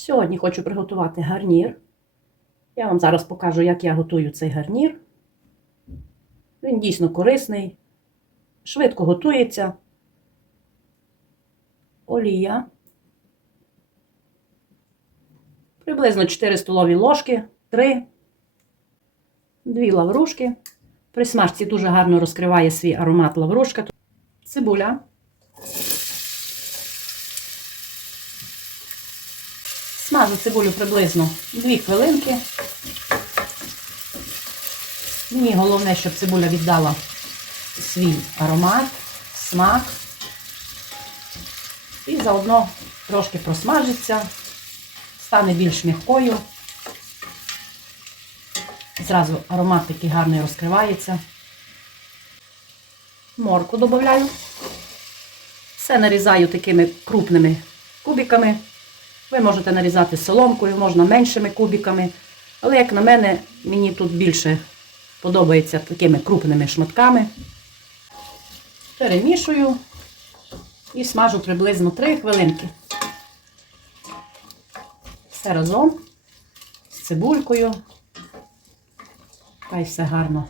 Сьогодні хочу приготувати гарнір. Я вам зараз покажу, як я готую цей гарнір. Він дійсно корисний, швидко готується. Олія. Приблизно 4 столові ложки, 3, 2 лаврушки. При смажці дуже гарно розкриває свій аромат лаврушка. Цибуля. Смажу цибулю приблизно 2 хвилинки. Мені головне, щоб цибуля віддала свій аромат, смак. І заодно трошки просмажиться, стане більш м'якою. Зразу аромат такий гарний розкривається. Морку додаю. Все нарізаю такими крупними кубиками. Ви можете нарізати соломкою, можна меншими кубиками. Але, як на мене, мені тут більше подобається такими крупними шматками. Перемішую і смажу приблизно 3 хвилинки. Все разом з цибулькою. Хай все гарно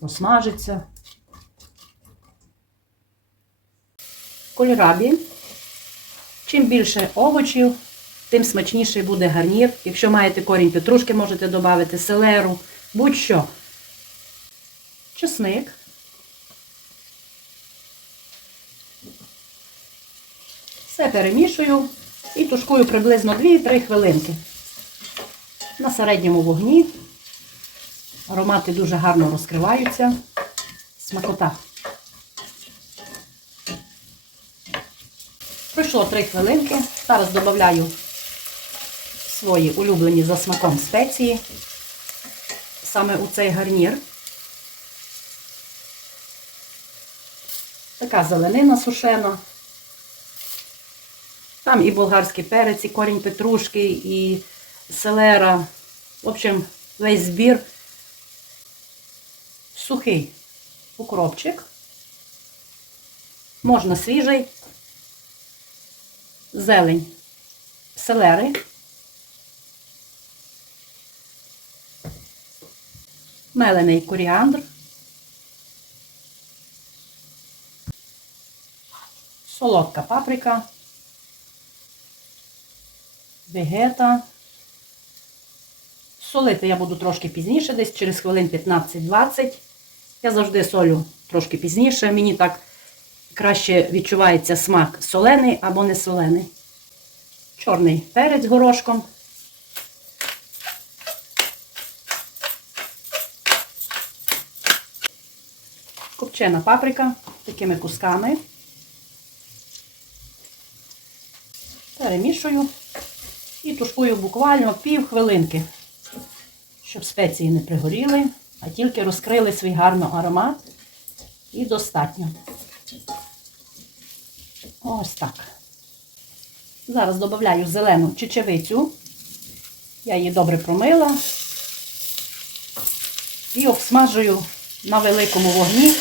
просмажиться. Кольрабі. Чим більше овочів, тим смачніший буде гарнір. Якщо маєте корінь петрушки, можете додати селеру, будь-що. Чесник. Все перемішую і тушкую приблизно 2-3 хвилинки. На середньому вогні. Аромати дуже гарно розкриваються. Смакота. Пройшло 3 хвилинки. Зараз додаю свої улюблені за смаком спеції. Саме у цей гарнір. Така зеленина сушена. Там і болгарський перець, і корінь петрушки, і селера. В общем, весь збір. Сухий укропчик. Можна свіжий. Зелень селери. Мелений коріандр. Солодка паприка. Вегета. Солити я буду трошки пізніше, десь через хвилин 15-20. Я завжди солю трошки пізніше. Мені так краще відчувається смак солений або не солений. Чорний перець горошком. Копчена паприка такими кусками. Перемішую і тушкую буквально пів хвилинки, щоб спеції не пригоріли, а тільки розкрили свій гарний аромат і достатньо. Ось так. Зараз додаю зелену чечевицю. Я її добре промила і обсмажую на великому вогні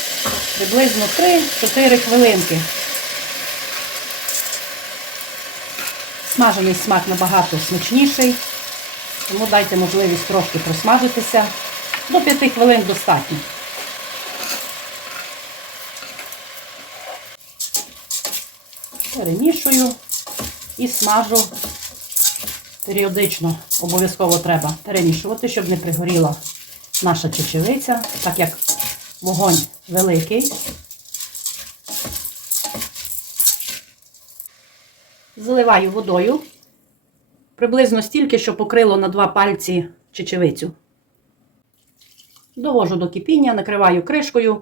приблизно 3-4 хвилинки. Смажений смак набагато смачніший, тому дайте можливість трошки просмажитися. До 5 хвилин достатньо. Перемішую і смажу періодично. Обов'язково треба перемішувати, щоб не пригоріла наша чечевиця, так як вогонь великий. Заливаю водою приблизно стільки, що покрило на два пальці чечевицю. Довожу до кипіння, накриваю кришкою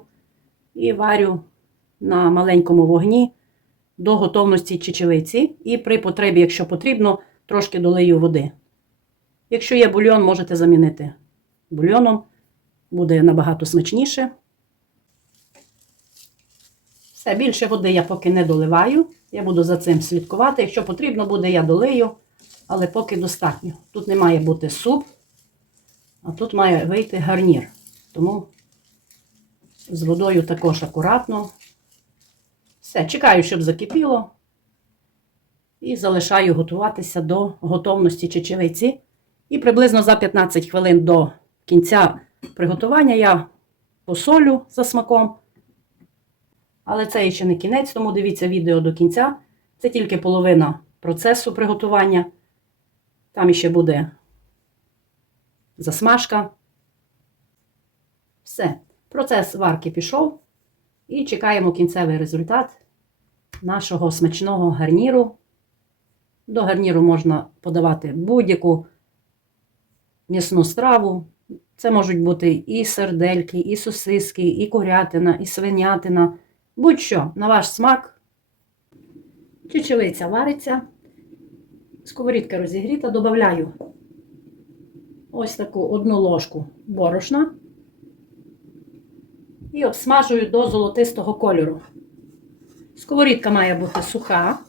і варю на маленькому вогні до готовності чечевиці. І при потребі, якщо потрібно, трошки долию води. Якщо є бульйон, можете замінити бульйоном, буде набагато смачніше. Все, більше води я поки не доливаю. Я буду за цим слідкувати. Якщо потрібно буде, я долию, але поки достатньо. Тут не має бути суп, а тут має вийти гарнір. Тому з водою також акуратно. Все, чекаю, щоб закипіло. І залишаю готуватися до готовності чечевиці. І приблизно за 15 хвилин до кінця приготування я посолю за смаком. Але це ще не кінець, тому дивіться відео до кінця. Це тільки половина процесу приготування. Там ще буде засмажка. Все. Процес варки пішов. І чекаємо кінцевий результат нашого смачного гарніру. До гарніру можна подавати будь-яку м'ясну страву. Це можуть бути і сердельки, і сосиски, і курятина, і свинятина. Будь-що на ваш смак. Чечевиця вариться. Сковорідка розігріта, додаю ось таку одну ложку борошна і обсмажую до золотистого кольору. Сковорідка має бути суха.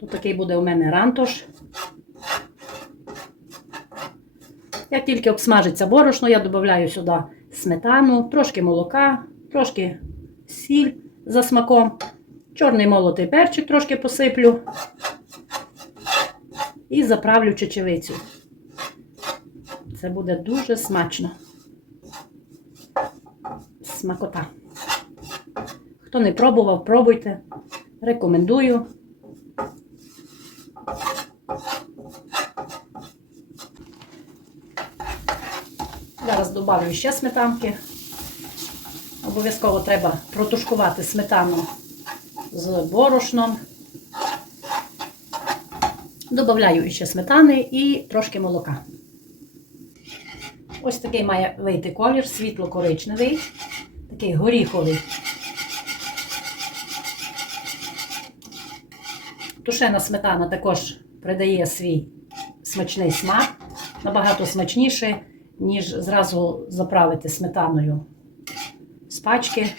Тут такий буде у мене рантош. Як тільки обсмажиться борошно, я додаю сюди сметану, трошки молока, трошки сіль за смаком, чорний молотий перчик трошки посиплю і заправлю чечевицю. Це буде дуже смачно. Смакота. Хто не пробував, пробуйте. Рекомендую. Зараз додаю ще сметанки. Обов'язково треба протушкувати сметану з борошном. Добавляю ще сметани і трошки молока. Ось такий має вийти колір, світло-коричневий, такий горіховий. Тушена сметана також придає свій смачний смак, набагато смачніше, ніж зразу заправити сметаною з пачки.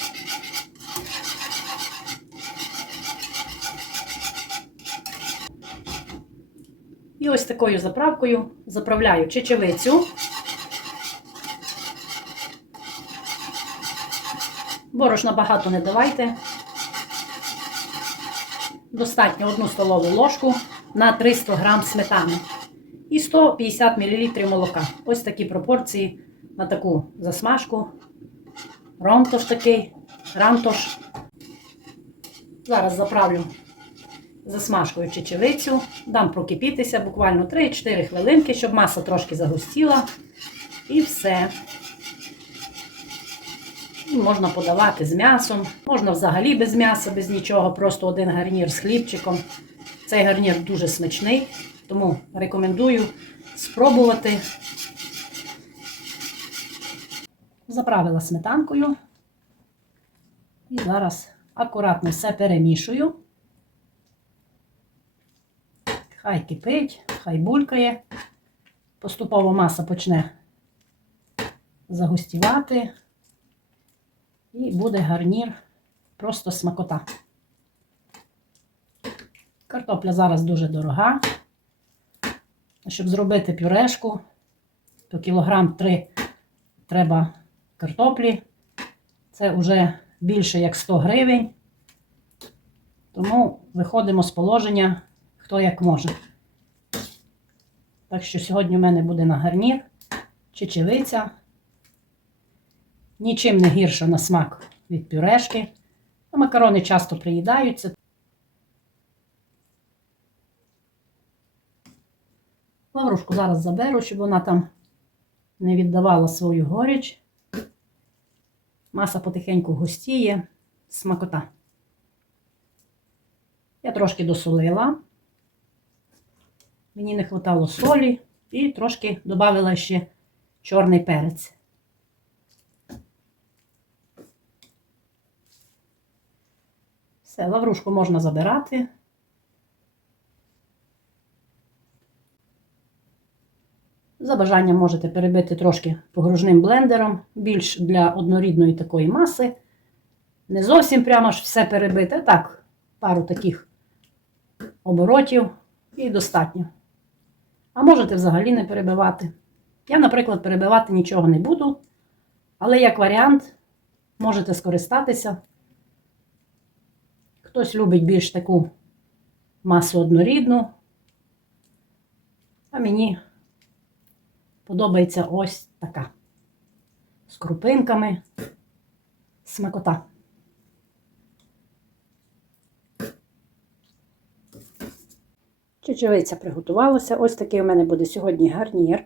І ось такою заправкою заправляю чечевицю. Борошна багато не давайте. Достатньо 1 столову ложку на 300 грам сметани. І 150 мл молока. Ось такі пропорції на таку засмажку. Ромтош такий, рамтош. Зараз заправлю засмажкою чечевицю, дам прокипітися буквально 3-4 хвилинки, щоб маса трошки загустіла. І все. І можна подавати з м'ясом, можна взагалі без м'яса, без нічого, просто один гарнір з хлібчиком. Цей гарнір дуже смачний, тому рекомендую спробувати. Заправила сметанкою. І зараз акуратно все перемішую. Хай кипить, хай булькає. Поступово маса почне загустівати. І буде гарнір просто смакота. Картопля зараз дуже дорога. Щоб зробити пюрешку, то кілограм 3 треба картоплі. Це вже більше як 100 гривень. Тому виходимо з положення, хто як може. Так що сьогодні у мене буде на гарнір чечевиця. Нічим не гірша на смак від пюрешки. Макарони часто приїдаються. Лаврушку зараз заберу, щоб вона там не віддавала свою горіч. Маса потихеньку густіє, смакота. Я трошки досолила. Мені не вистачало солі і трошки додала ще чорний перець. Все, лаврушку можна забирати. За бажанням можете перебити трошки погружним блендером, більш для однорідної такої маси. Не зовсім прямо ж все перебити, так, пару таких оборотів і достатньо. А можете взагалі не перебивати. Я, наприклад, перебивати нічого не буду, але як варіант можете скористатися. Хтось любить більш таку масу однорідну. А мені подобається ось така. З крупинками. Смакота. Чечевиця приготувалася. Ось такий у мене буде сьогодні гарнір.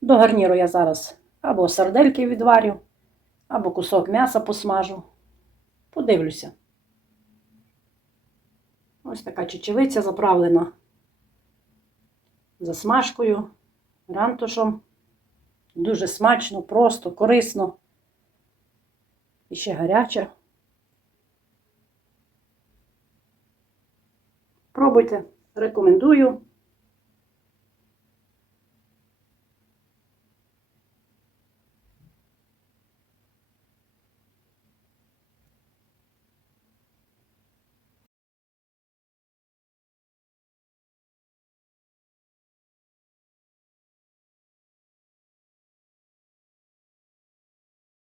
До гарніру я зараз або сардельки відварю, або кусок м'яса посмажу. Подивлюся. Ось така чечевиця заправлена засмажкою, рантушем. Дуже смачно, просто, корисно. І ще гаряче. Пробуйте, рекомендую.